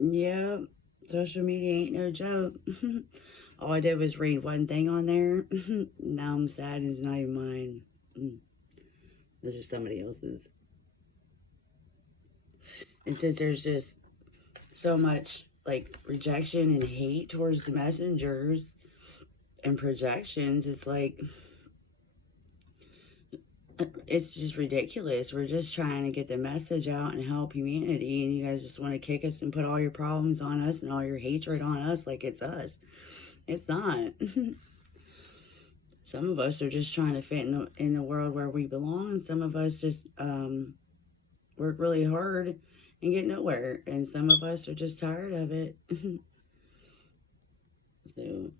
Yeah, social media ain't no joke. All I did was read one thing on there. Now I'm sad and it's not even mine. Those are somebody else's. And since there's just so much like rejection and hate towards the messengers and projections, it's just ridiculous. We're just trying to get the message out and help humanity, and you guys just want to kick us and put all your problems on us and all your hatred on us like it's us. It's not. Some of us are just trying to fit in the world where we belong, and some of us just work really hard and get nowhere, and some of us are just tired of it. So,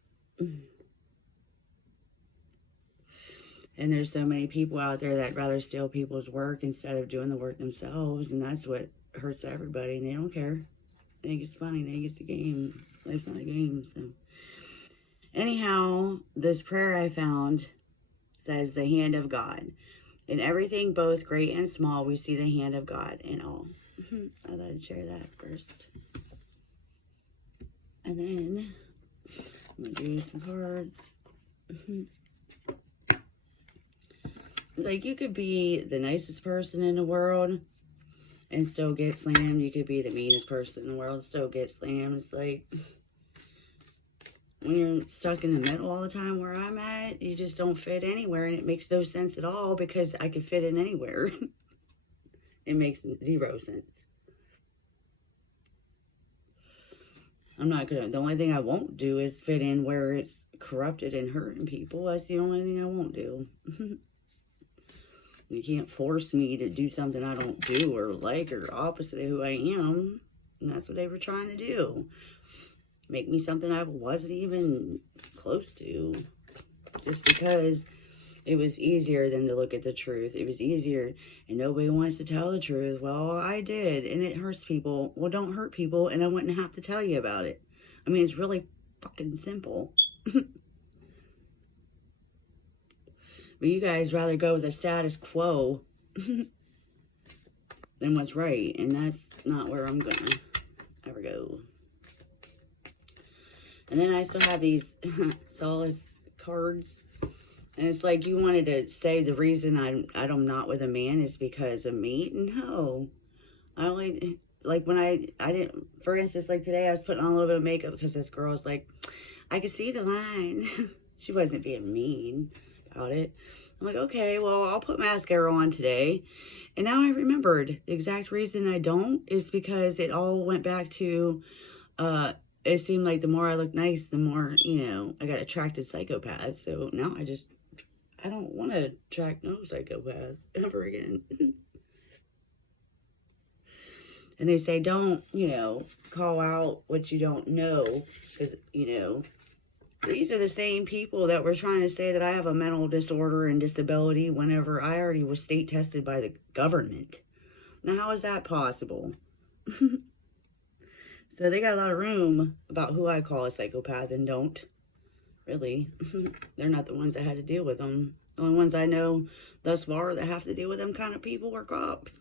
and there's so many people out there that rather steal people's work instead of doing the work themselves, and that's what hurts everybody, and they don't care. They think it's funny. They think it's a game. Life's not a game. So, anyhow, this prayer I found says the hand of God. In everything, both great and small, we see the hand of God in all. I thought I'd share that first. And then I'm going to do some cards. Like, you could be the nicest person in the world and still get slammed. You could be the meanest person in the world and still get slammed. It's like, when you're stuck in the middle all the time where I'm at, you just don't fit anywhere, and it makes no sense at all because I could fit in anywhere. It makes zero sense. The only thing I won't do is fit in where it's corrupted and hurting people. That's the only thing I won't do. You can't force me to do something I don't do or like or opposite of who I am. And that's what they were trying to do. Make me something I wasn't even close to. Just because it was easier than to look at the truth. It was easier, and nobody wants to tell the truth. Well, I did, and it hurts people. Well, don't hurt people, and I wouldn't have to tell you about it. I mean, it's really fucking simple. But you guys rather go with the status quo than what's right, and that's not where I'm gonna ever go. And then I still have these solace cards. And it's like you wanted to say the reason I'm not with a man is because of me. No. I only, like, when I didn't, for instance, like today I was putting on a little bit of makeup because this girl was like, I could see the line. She wasn't being mean about it. I'm like, okay, well, I'll put mascara on today. And now I remembered the exact reason I don't is because it all went back to, it seemed like the more I looked nice, the more, I got attracted psychopaths. So now I don't want to attract no psychopaths ever again. And they say, don't, call out what you don't know. Because, these are the same people that were trying to say that I have a mental disorder and disability whenever I already was state tested by the government. Now, how is that possible? So they got a lot of room about who I call a psychopath and don't. Really. They're not the ones that had to deal with them. The only ones I know thus far that have to deal with them kind of people are cops.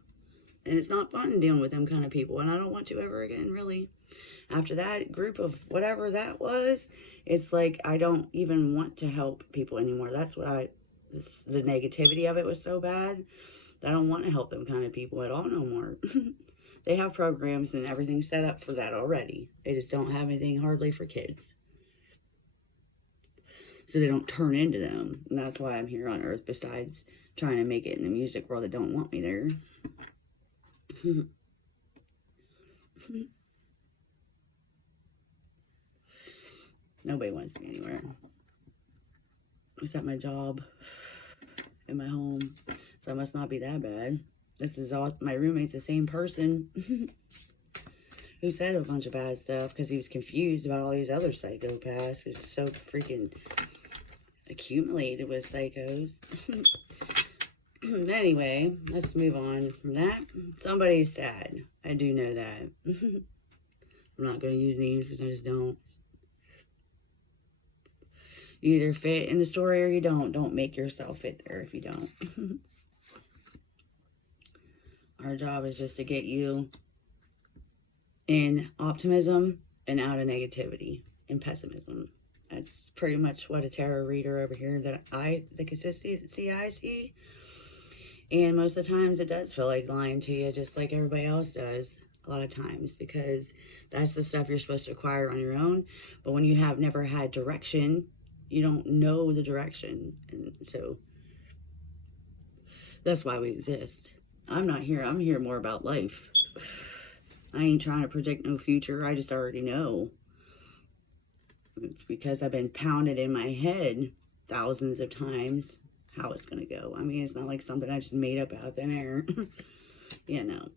And it's not fun dealing with them kind of people. And I don't want to ever again, really. After that group of whatever that was, it's like I don't even want to help people anymore. That's what the negativity of it was so bad that I don't want to help them kind of people at all no more. They have programs and everything set up for that already. They just don't have anything hardly for kids. So they don't turn into them. And that's why I'm here on Earth, besides trying to make it in the music world that don't want me there. Nobody wants me anywhere. Except my job and my home. So it must not be that bad. This is all, my roommate's the same person who said a bunch of bad stuff because he was confused about all these other psychopaths who's so freaking accumulated with psychos. Anyway, let's move on from that. Somebody's sad. I do know that. I'm not going to use names because I just don't. You either fit in the story or you don't. Don't make yourself fit there if you don't. Our job is just to get you in optimism and out of negativity and pessimism. That's pretty much what a tarot reader over here the consistency I see. And most of the times it does feel like lying to you, just like everybody else does a lot of times, because that's the stuff you're supposed to acquire on your own. But when you have never had direction, you don't know the direction. And so that's why we exist. I'm not here. I'm here more about life. I ain't trying to predict no future. I just already know. It's because I've been pounded in my head thousands of times how it's going to go. I mean, it's not like something I just made up out of thin air. You know.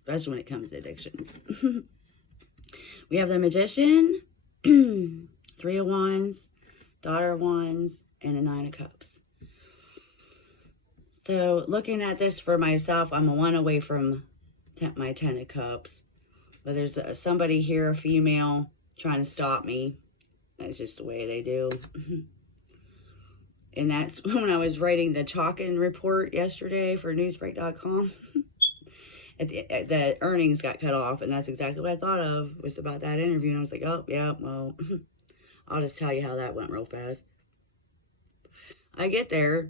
Especially when it comes to addictions. We have the Magician, Three of Wands, Daughter of Wands, and a Nine of Cups. So looking at this for myself, I'm a 1 away from my 10 of Cups. But there's somebody here, a female, trying to stop me. That's just the way they do. And that's when I was writing the Chalkin report yesterday for newsbreak.com. The earnings got cut off, and that's exactly what I thought of, was about that interview. And I was like, oh, yeah, well, I'll just tell you how that went real fast. I get there,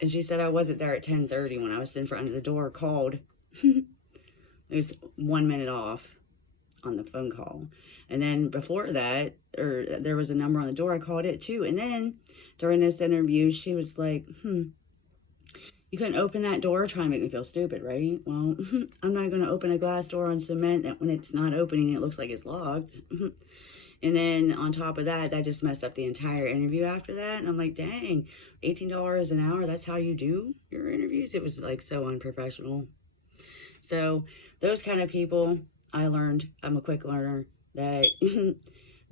and she said I wasn't there at 10:30 when I was in front of the door, called. It was 1 minute off on the phone call. And then before that, there was a number on the door. I called it too. And then during this interview, she was like, you couldn't open that door, trying to make me feel stupid, right? Well, I'm not going to open a glass door on cement that when it's not opening, it looks like it's locked. And then on top of that, that just messed up the entire interview after that. And I'm like, dang, $18 an hour, that's how you do your interviews? It was like so unprofessional. So those kind of people, I learned, I'm a quick learner, that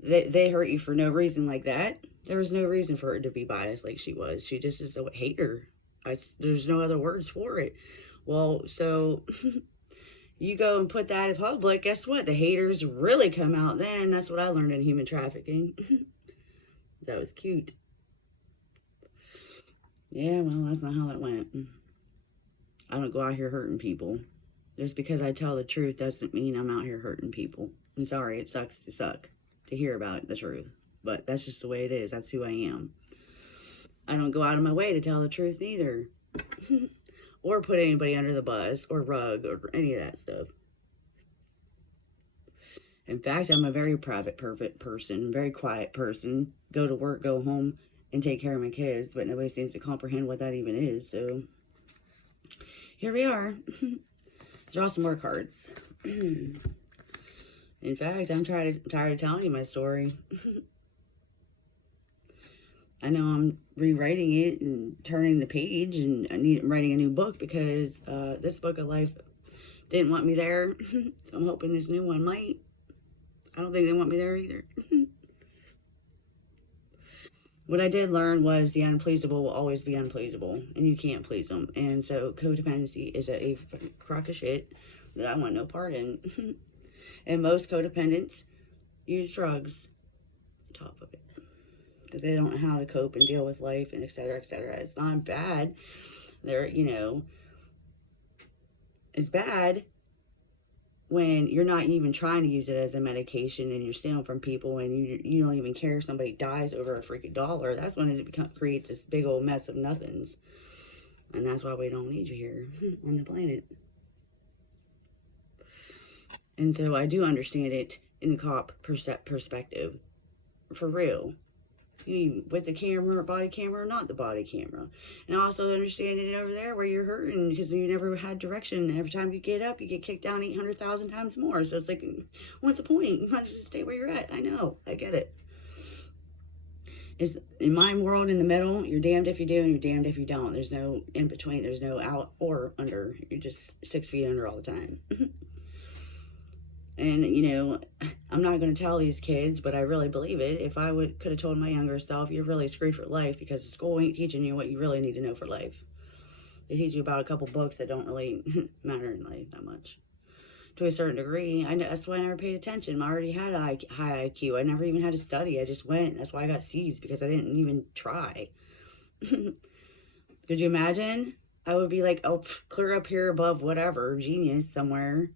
they hurt you for no reason like that. There was no reason for her to be biased like she was. She just is a hater. There's no other words for it. Well, so you go and put that in public, guess what? The haters really come out then. That's what I learned in human trafficking. That was cute. Yeah, well, that's not how that went. I don't go out here hurting people. Just because I tell the truth doesn't mean I'm out here hurting people. I'm sorry, it sucks to hear about the truth. But that's just the way it is. That's who I am. I don't go out of my way to tell the truth either. Or put anybody under the bus or rug or any of that stuff. In fact, I'm a very private, perfect person, very quiet person. Go to work, go home, and take care of my kids, but nobody seems to comprehend what that even is. So here we are. Draw some more cards. In fact, I'm tired of telling you my story. I know I'm rewriting it and turning the page, and I'm writing a new book because this book of life didn't want me there. So I'm hoping this new one might. I don't think they want me there either. What I did learn was the unpleasable will always be unpleasable, and you can't please them. And so codependency is a crock of shit that I want no part in. And most codependents use drugs on top of it, because they don't know how to cope and deal with life, and et cetera, et cetera. It's not bad. It's bad when you're not even trying to use it as a medication, and you're stealing from people, and you don't even care if somebody dies over a freaking dollar. That's when it creates this big old mess of nothings. And that's why we don't need you here on the planet. And so I do understand it in the cop perspective. For real. With the camera, body camera, or not the body camera. And I also understand it over there where you're hurting because you never had direction. Every time you get up, you get kicked down 800,000 times more. So it's like, what's the point? You might just stay where you're at. I know. I get it. It's in my world, in the middle, you're damned if you do and you're damned if you don't. There's no in between. There's no out or under. You're just 6 feet under all the time. And, I'm not going to tell these kids, but I really believe it. If I could have told my younger self, you're really screwed for life because school ain't teaching you what you really need to know for life. They teach you about a couple books that don't really matter in life that much. To a certain degree, that's why I never paid attention. I already had a high IQ. I never even had to study. I just went. That's why I got C's, because I didn't even try. Could you imagine? I would be like, oh, clear up here above whatever, genius somewhere.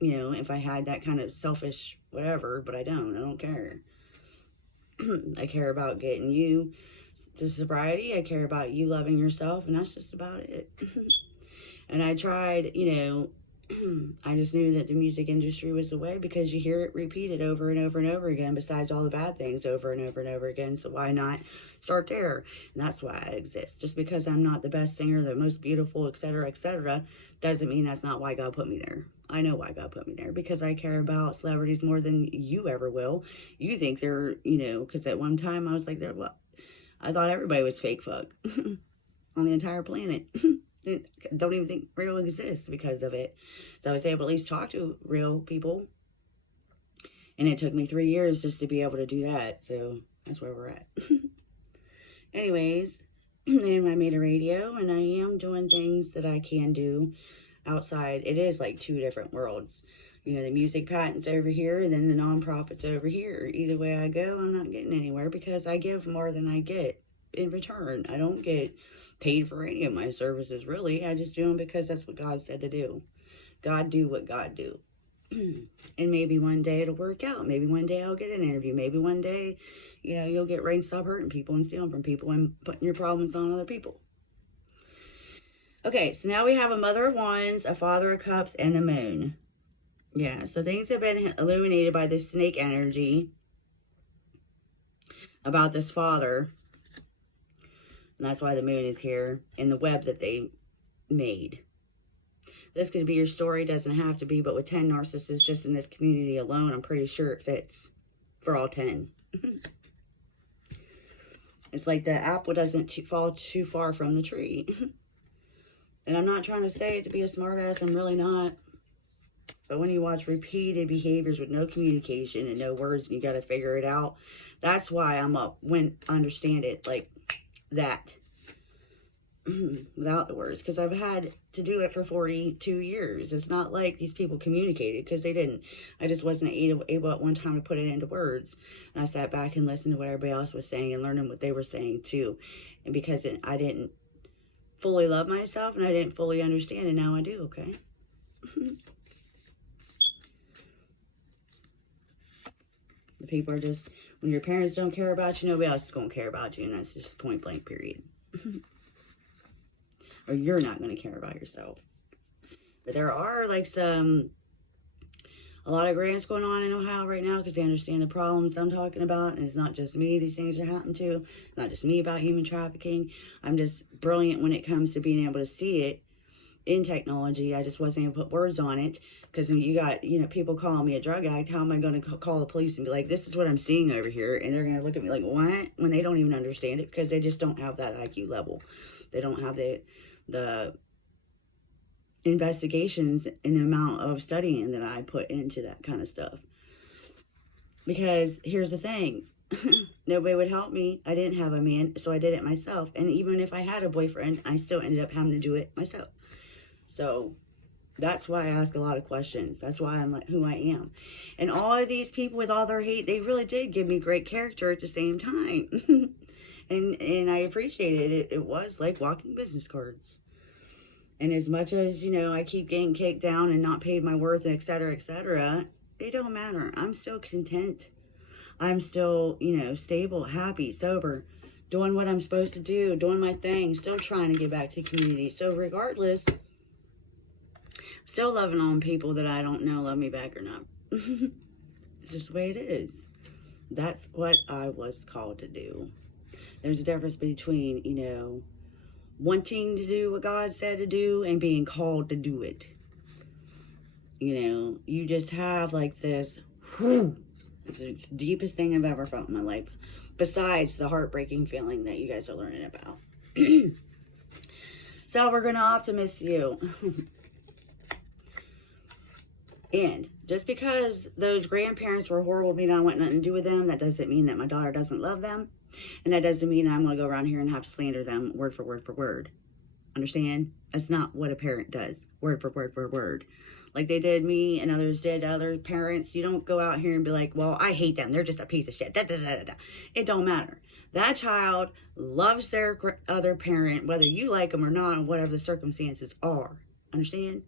You know, if I had that kind of selfish whatever, but I don't care. I care about getting you to sobriety. I care about you loving yourself, and that's just about it. And I tried, you know, I just knew that the music industry was the way because you hear it repeated over and over and over again, besides all the bad things over and over and over again. So why not start there? And that's why I exist. Just because I'm not the best singer, the most beautiful, etc., doesn't mean that's not why God put me there. I know why God put me there because I care about celebrities more than you ever will. You think they're, you know, because at one time I was like, well, I thought everybody was fake fuck on the entire planet. Don't even think real exists because of it. So I was able to at least talk to real people. And it took me 3 years just to be able to do that. So that's where we're at. Anyways, and I made a radio, and I am doing things that I can do outside. It is like two different worlds. You know, the music patents over here, and then the nonprofits over here. Either way I go, I'm not getting anywhere because I give more than I get in return. I don't get paid for any of my services, really. I just do them because that's what God said to do. God do what God do. And maybe one day it'll work out. Maybe one day I'll get an interview. Maybe one day, you know, you'll get ready to stop hurting people and stealing from people and putting your problems on other people. Okay, so now we have a Mother of Wands, a Father of Cups, and a Moon. Yeah, so things have been illuminated by the snake energy about this father. And that's why the moon is here in the web that they made. This could be your story, doesn't have to be, but with 10 narcissists just in this community alone, I'm pretty sure it fits for all 10. It's like the apple doesn't fall too far from the tree. And I'm not trying to say it to be a smartass, I'm really not. But when you watch repeated behaviors with no communication and no words, and you got to figure it out, that's why I'm up when understand it like that. Without the words, because I've had to do it for 42 years. It's not like these people communicated, because they didn't. I just wasn't able at one time to put it into words, and I sat back and listened to what everybody else was saying and learning what they were saying too. And because I didn't fully love myself and I didn't fully understand, and now I do. Okay. The people are just, when your parents don't care about you, nobody else is going to care about you, and that's just point blank period. Or you're not going to care about yourself. But there are like a lot of grants going on in Ohio right now because they understand the problems I'm talking about. And it's not just me these things are happening to. It's not just me about human trafficking. I'm just brilliant when it comes to being able to see it in technology. I just wasn't able to put words on it because when you got, you know, people calling me a drug addict, how am I going to call the police and be like, this is what I'm seeing over here? And they're going to look at me like, what? When they don't even understand it because they just don't have that IQ level. They don't have the investigations and the amount of studying that I put into that kind of stuff. Because here's the thing. Nobody would help me. I didn't have a man, so I did it myself. And even if I had a boyfriend, I still ended up having to do it myself. So that's why I ask a lot of questions. That's why I'm like who I am. And all of these people with all their hate, they really did give me great character at the same time. and I appreciated it. It was like walking business cards. And as much as, you know, I keep getting kicked down and not paid my worth, etc., it don't matter. I'm still content. I'm still, you know, stable, happy, sober, doing what I'm supposed to do, doing my thing, still trying to get back to community. So regardless, still loving on people that I don't know love me back or not. It's just the way it is. That's what I was called to do. There's a difference between, you know, wanting to do what God said to do and being called to do it. You know, you just have like this, whew, it's the deepest thing I've ever felt in my life, besides the heartbreaking feeling that you guys are learning about. So we're going to optimist you. And just because those grandparents were horrible to me and I want nothing to do with them, that doesn't mean that my daughter doesn't love them. And that doesn't mean I'm going to go around here and have to slander them word for word for word. Understand? That's not what a parent does. Word for word for word. Like they did me and others did other parents. You don't go out here and be like, well, I hate them. They're just a piece of shit. Da, da, da, da, da. It don't matter. That child loves their other parent, whether you like them or not, whatever the circumstances are. Understand?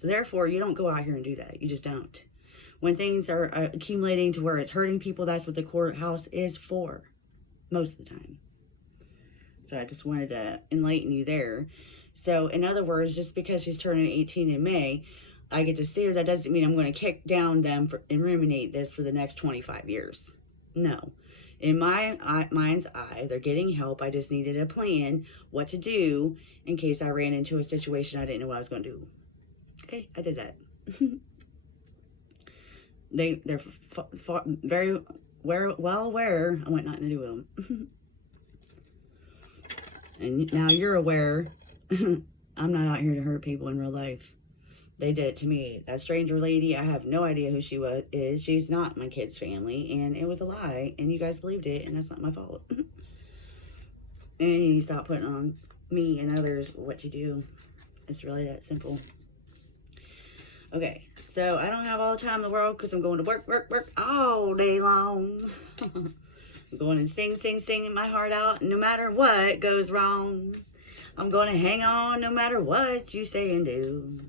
So therefore, you don't go out here and do that. You just don't. When things are accumulating to where it's hurting people, that's what the courthouse is for, most of the time. So I just wanted to enlighten you there. So in other words, just because she's turning 18 in May, I get to see her, that doesn't mean I'm going to kick down them and ruminate this for the next 25 years. No. In my mind's eye, they're getting help. I just needed a plan, what to do in case I ran into a situation I didn't know what I was going to do. Okay, I did that. They're very well aware I want nothing to do with them. And now you're aware I'm not out here to hurt people in real life. They did it to me. That stranger lady, I have no idea who she is. She's not my kid's family, and it was a lie, and you guys believed it, and that's not my fault. And you stop putting on me and others what you do. It's really that simple. Okay, so I don't have all the time in the world because I'm going to work all day long. I'm going and singing my heart out, no matter what goes wrong. I'm going to hang on no matter what you say and do.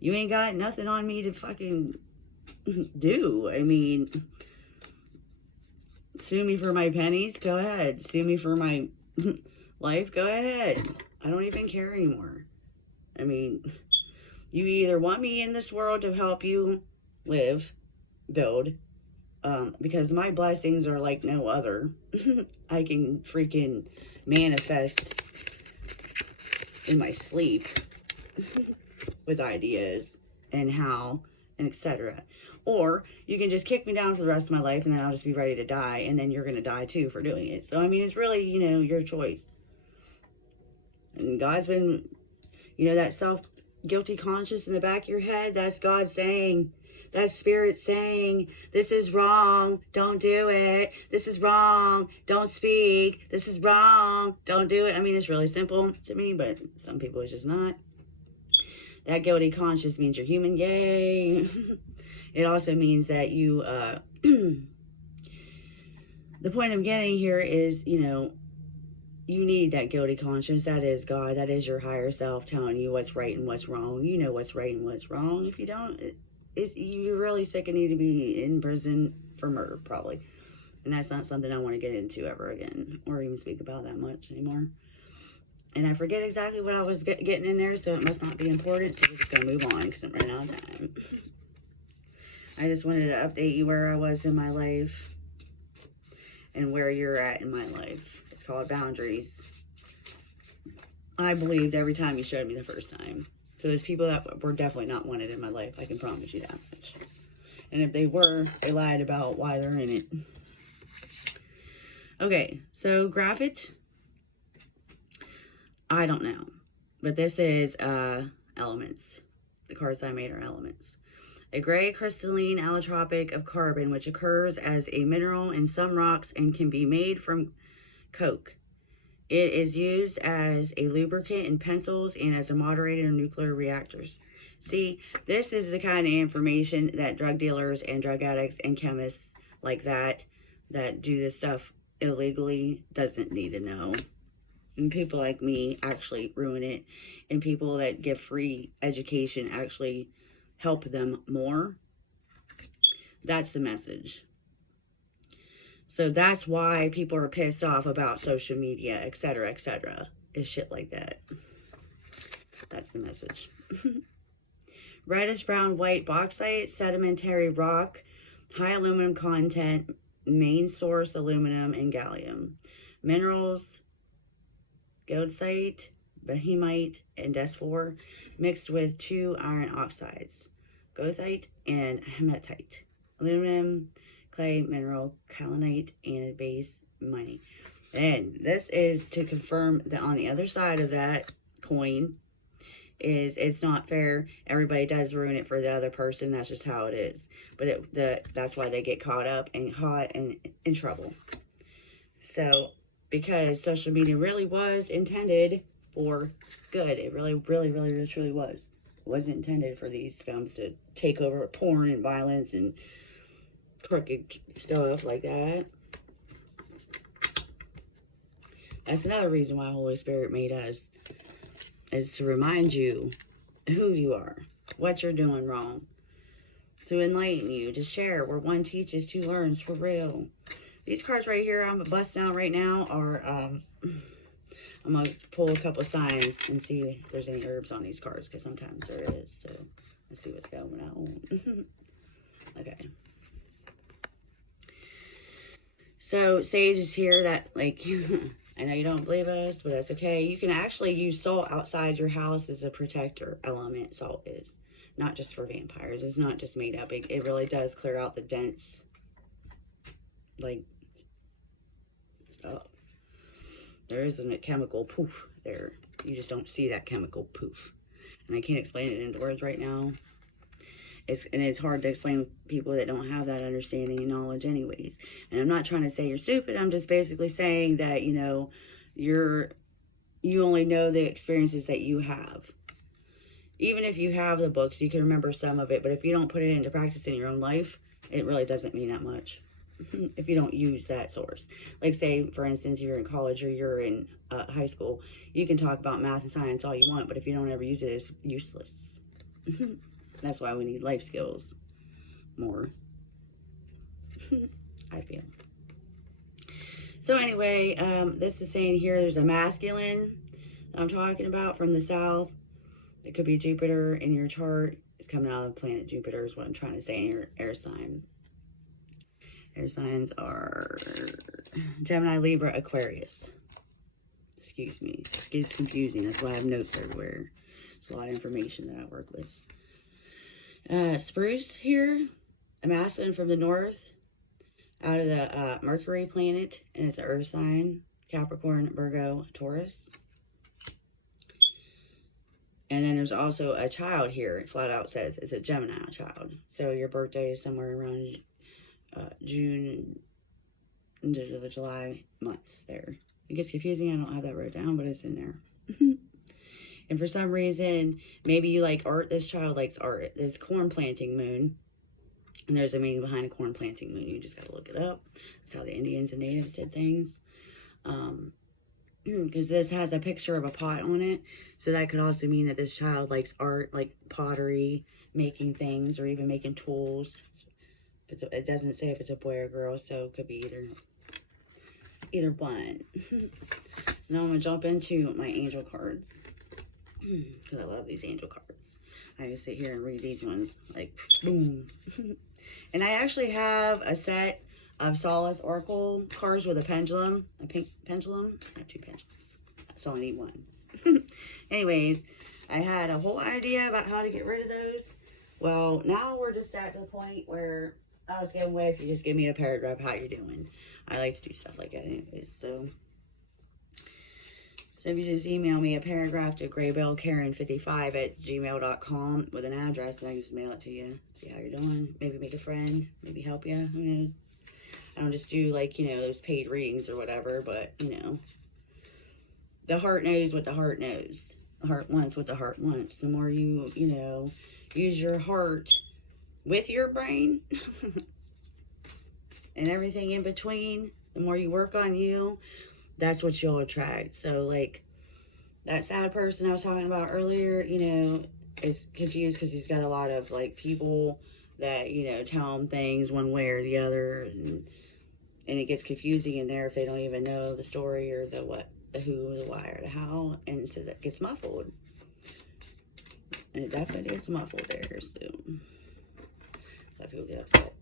You ain't got nothing on me to fucking do. I mean, sue me for my pennies, go ahead. Sue me for my life, go ahead. I don't even care anymore. I mean, you either want me in this world to help you live, build, because my blessings are like no other. I can freaking manifest in my sleep with ideas and how and etc. Or you can just kick me down for the rest of my life and then I'll just be ready to die, and then you're going to die too for doing it. So I mean, it's really, your choice. And God's been, that self-guilty conscience in the back of your head, that's God saying, that's spirit saying, this is wrong, don't do it. This is wrong, don't speak. This is wrong, don't do it. I mean, it's really simple to me, but some people it's just not. That guilty conscience means you're human, yay. It also means that you, the point I'm getting here is, you need that guilty conscience. That is God. That is your higher self telling you what's right and what's wrong. You know what's right and what's wrong. If you don't, you're really sick and need to be in prison for murder, probably. And that's not something I want to get into ever again, or even speak about that much anymore. And I forget exactly what I was getting in there, so it must not be important. So we're just going to move on because I'm running out of time. I just wanted to update you where I was in my life and where you're at in my life. It's called boundaries. I believed every time you showed me the first time. So there's people that were definitely not wanted in my life. I can promise you that much. And if they were, they lied about why they're in it. Okay, so graph it. I don't know. But this is elements. The cards I made are elements. A gray crystalline allotropic of carbon, which occurs as a mineral in some rocks and can be made from coke. It is used as a lubricant in pencils and as a moderator in nuclear reactors. See, this is the kind of information that drug dealers and drug addicts and chemists like that do this stuff illegally doesn't need to know. And people like me actually ruin it. And people that give free education actually help them more. That's the message. So that's why people are pissed off about social media, etc., etc. Is shit like that. That's the message. Reddish brown white bauxite, sedimentary rock, high aluminum content, main source aluminum and gallium. Minerals, goethite, behemite, and desphore, mixed with 2 iron oxides, goethite and hematite. Aluminum, clay, mineral, kaolinite, and base mining. And this is to confirm that on the other side of that coin is it's not fair. Everybody does ruin it for the other person. That's just how it is. But that's why they get caught up and caught and in trouble. So, because social media really was intended for good. It really, really, really, really, truly was. It wasn't intended for these scums to take over porn and violence and crooked stuff like that. That's another reason why Holy Spirit made us. is to remind you who you are, what you're doing wrong, to enlighten you, to share where one teaches, two learns for real. These cards right here I'm busting out right now are, I'm going to pull a couple signs and see if there's any herbs on these cards, because sometimes there is. So let's see what's going on. Okay. So sage is here that, like, I know you don't believe us, but that's okay. You can actually use salt outside your house as a protector element. Salt is not just for vampires. It's not just made up. It really does clear out the dense, like, stuff. There isn't a chemical poof there. You just don't see that chemical poof. And I can't explain it in words right now. It's hard to explain to people that don't have that understanding and knowledge anyways. And I'm not trying to say you're stupid. I'm just basically saying that, you know, you only know the experiences that you have. Even if you have the books, you can remember some of it. But if you don't put it into practice in your own life, it really doesn't mean that much. If you don't use that source. Like, say, for instance, you're in college or you're in high school. You can talk about math and science all you want, but if you don't ever use it, it's useless. That's why we need life skills more. I feel. So anyway, this is saying here there's a masculine that I'm talking about from the south. It could be Jupiter in your chart. It's coming out of the planet Jupiter is what I'm trying to say in your air sign. Air signs are Gemini, Libra, Aquarius. Excuse me. It gets confusing. That's why I have notes everywhere. It's a lot of information that I work with. Spruce here, a masculine from the north, out of the Mercury planet, and it's an earth sign, Capricorn, Virgo, Taurus. And then there's also a child here. It flat out says it's a Gemini child. So your birthday is somewhere around June into the July months there. It gets confusing. I don't have that written down, but it's in there. And for some reason, maybe you like art. This child likes art. There's corn planting moon. And there's a meaning behind a corn planting moon. You just got to look it up. That's how the Indians and natives did things. Because this has a picture of a pot on it. So that could also mean that this child likes art, like pottery, making things, or even making tools. It doesn't say if it's a boy or girl, so it could be either one. Now I'm going to jump into my angel cards. Because I love these angel cards. I can sit here and read these ones, like, boom. And I actually have a set of Solace Oracle cards with a pendulum. A pink pendulum. I have two pendulums. So I only need one. Anyways, I had a whole idea about how to get rid of those. Well, now we're just at the point where I was giving away if you just give me a paragraph how you're doing. I like to do stuff like that anyways. So if you just email me a paragraph to graybellkaren55@gmail.com with an address, and I can just mail it to you. See how you're doing. Maybe make a friend. Maybe help you. Who knows? I don't just do, like, you know, those paid readings or whatever, but, you know, the heart knows what the heart knows. The heart wants what the heart wants. The more you, you know, use your heart with your brain and everything in between, the more you work on you, that's what you'll attract. So, like, that sad person I was talking about earlier, you know, is confused because he's got a lot of, like, people that, you know, tell him things one way or the other, and it gets confusing in there if they don't even know the story or the what, the who, the why, or the how, and so that gets muffled. And it definitely gets muffled there, so a lot of people get upset.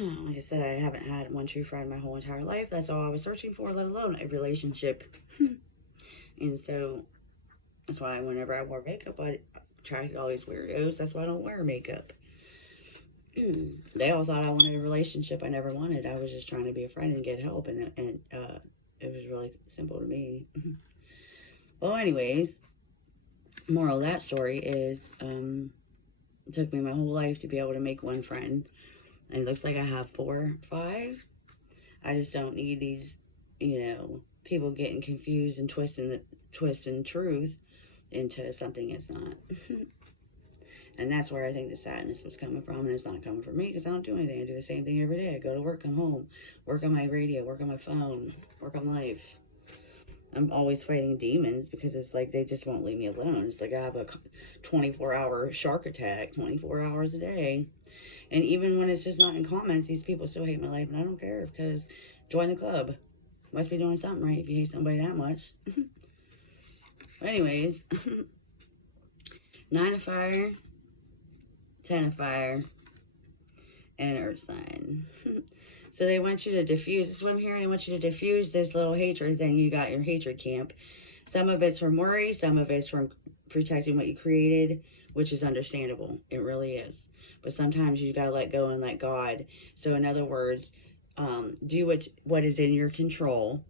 Like I said, I haven't had one true friend my whole entire life. That's all I was searching for, let alone a relationship. And so that's why whenever I wore makeup, I attracted all these weirdos. That's why I don't wear makeup. They all thought I wanted a relationship I never wanted. I was just trying to be a friend and get help, and it was really simple to me. Well, anyways, moral of that story is it took me my whole life to be able to make one friend. And it looks like I have 4, 5. I just don't need these, you know, people getting confused and twisting truth into something it's not. And that's where I think the sadness was coming from. And it's not coming from me because I don't do anything. I do the same thing every day. I go to work, come home, work on my radio, work on my phone, work on life. I'm always fighting demons because it's like they just won't leave me alone. It's like I have a 24-hour shark attack, 24 hours a day. And even when it's just not in comments, these people still hate my life, and I don't care because join the club. Must be doing something right if you hate somebody that much. Anyways, 9 of fire, 10 of fire, and an earth sign. So they want you to diffuse. This is what I'm hearing. They want you to diffuse this little hatred thing you got in your hatred camp. Some of it's from worry. Some of it's from protecting what you created, which is understandable. It really is. But sometimes you got to let go and let God. So in other words, do what is in your control.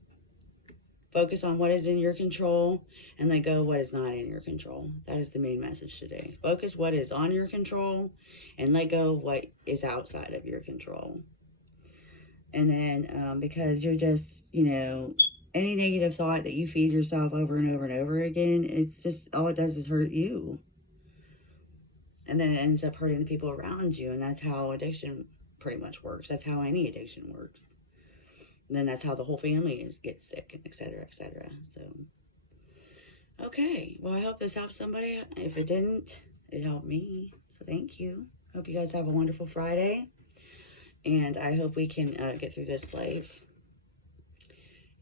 Focus on what is in your control and let go what is not in your control. That is the main message today. Focus what is on your control and let go what is outside of your control. And then because you're just, any negative thought that you feed yourself over and over and over again, it's just, all it does is hurt you. And then it ends up hurting the people around you. And that's how addiction pretty much works. That's how any addiction works. And then that's how the whole family gets sick, et cetera, et cetera. So, okay. Well, I hope this helps somebody. If it didn't, it helped me. So thank you. Hope you guys have a wonderful Friday. And I hope we can get through this life.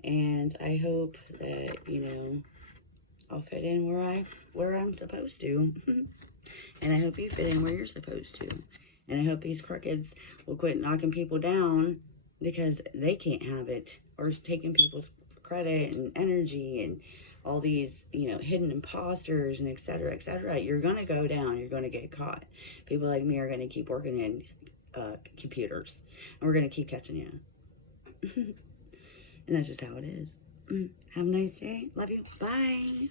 And I hope that, I'll fit in where I'm supposed to. And I hope you fit in where you're supposed to. And I hope these crookeds will quit knocking people down because they can't have it, or taking people's credit and energy and all these, hidden imposters and et cetera, et cetera. You're going to go down. You're going to get caught. People like me are going to keep working in computers. And we're going to keep catching you. And that's just how it is. Have a nice day. Love you. Bye.